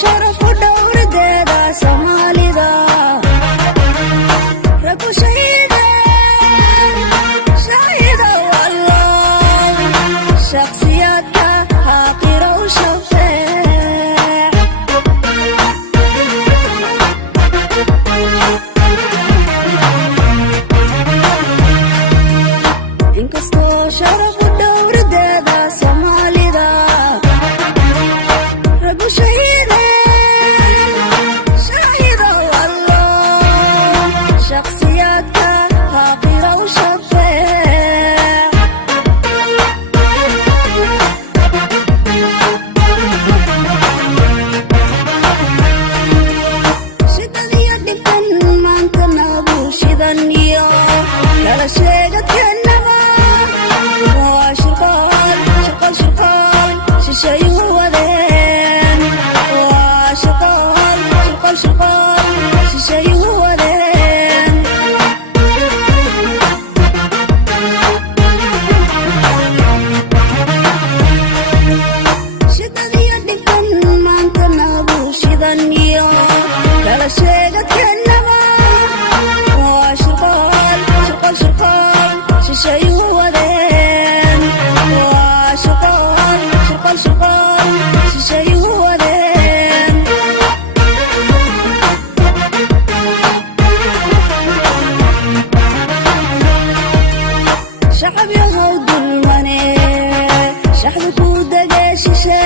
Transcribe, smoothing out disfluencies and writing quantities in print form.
sharaf u dhowrdeeda Soomaalida ragu shahiida wallah shakhsiyadka haqira u shafeec inkastoo sharaf u dhowrdeeda Soomaalida ragu shahiida wallah shakhsiyadka haqira u shafeec shidadiyo dhibkan maantana bulshadan iyo kala sheegadkeenaba waa shirqool shisheeyuhu wadeen waa shirqool shisheeyuhu wadeen shidadiyo dhibkan maantana bulshadan iyo kala sheegadkeenaba waa shirqool shisheeyuhu wadeen waa shirqool shisheeyuhu wadeen shacab yahow dulmane shaxda ku degee shishe